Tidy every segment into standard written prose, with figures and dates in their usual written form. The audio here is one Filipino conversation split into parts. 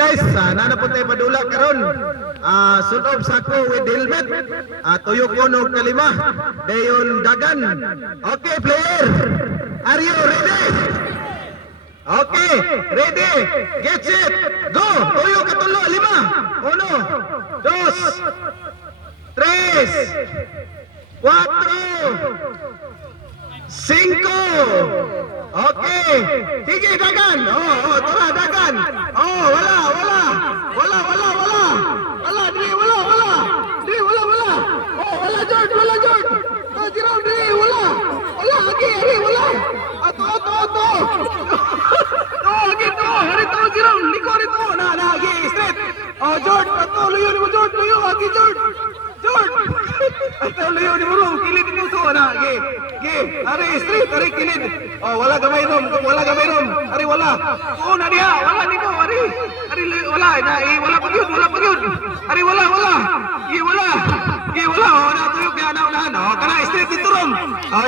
guys, nana po tayo padula karon. Sunob sa ko with helmet. Tuyok ko no kalima. Dayon dagan. Okay, player. Are you ready? Okay, ready. Get set. Go. Tuyok katulo, 5. 1, 2, 3, 4, 5. Okay. Sige, dagan. Tara, dagan. Wala. Wala, George. Jerome, dili, wala. Lagi, wala. Ato. Hari to, Jerome. Liko, rito. Lagi, straight. George, ato, luyo ni mo, George. Luyo, lagi, George. Ato, luyo ni mo, Rom. Kilid ni mo to, Ge. Hari, straight, hari, kilid. Wala gamay, Rom. Hari, wala. Na dia. Wala nito, hari. Hari, wala. Wala pag yun. Hari, wala. Tuyok niya, unahan. Kana, straight dito, Rom.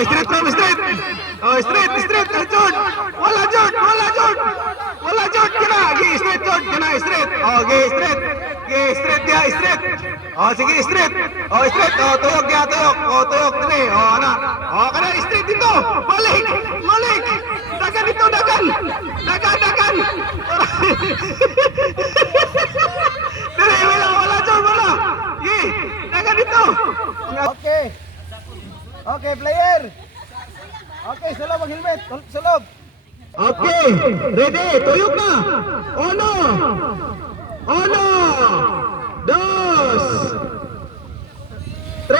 Straight. George. Wala, George. Kana, straight, George. Kana, straight. Straight. Sige, straight. Straight. Tuyok niya. Tuyok. Dili. Kana, straight dito. Balik. Dagan dito. Dagan. Dili, wala, George. Wala. Dagan dito. Okay, player. Okay, sulog ang helmet. Sulog. Okay, ready, tuyok na. 1, 2, 3,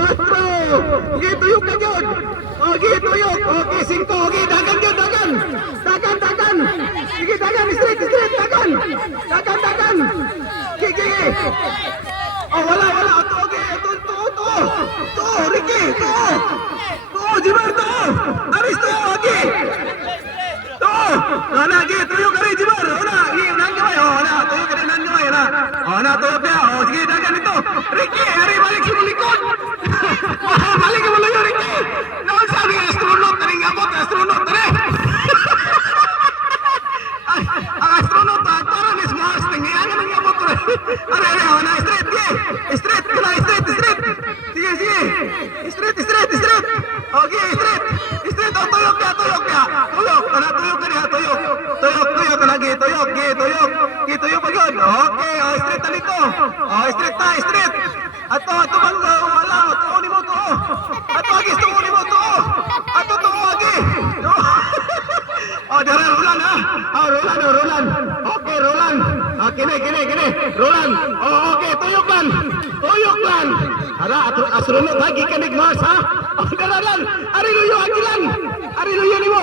4. Okay, tuyok na yun. Okay, tuyok. Okay, 5. Okay, dagan. Sige, dagan, straight. Dagan. Sige. Wala. Ito. Ricky. Jimar, to. Aris, to. Okay. To. Lagi, tuyok kari, Jimar. Unan kamay. Tuyok kari, unan kamay. Tuyok na. Sige, dagan ito. Ricky, hari, balik sa likod. Balik mo lang yun, Ricky. Naman sabi, astronaut na rin abot. Astronaut na rin. Ang astronaut, tara ni Mars. Nangyayang ang abot ko rin. Are, straight. Straight. Sige. Straight. Okay, straight. Tuyok niya. Tuyok ka niya. Tuyok lagi. Tuyok pa yun. Okay, straight na nito. Straight. Ato bang wala. Tuunin mo to. Ato agi, tuunin mo to. Ato agi. Dara, Roland ha. Roland. Okay, Roland. Kini. Roland. Okay, tuyok lan. Ara, astronaut lagi kanig Mars ha. Dara lan. Ari luyo agilan. Ari luyo ni mo.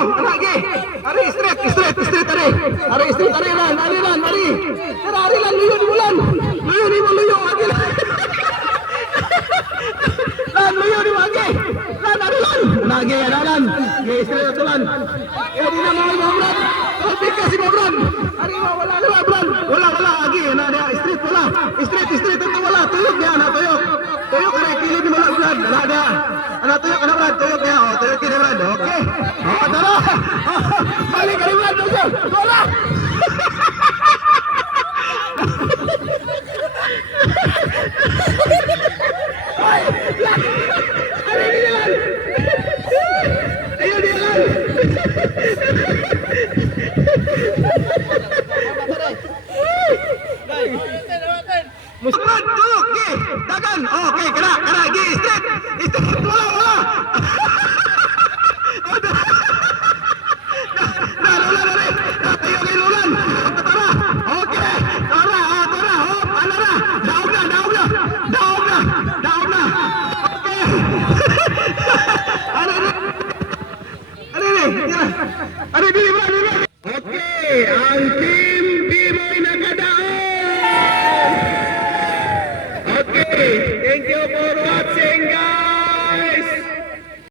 Ari straight. Ari straight lan. Dara, ari lan luyo ni mo lan. Luyo agilan. Luyo ni mo agi. Ari lan. Lan. Straight lan. Di na mga Brad. Topik kasi mo Brad. Ari wala Brad. Wala agi. Straight wala. Straight ito wala. Tuyok niya na tuyok. Tuyok kare kilid ni mo lang Brad. Tuyok na Brad. Tuyok niya. Tuyok ni Brad. Okay. Tara. Balik kay Brad. Go.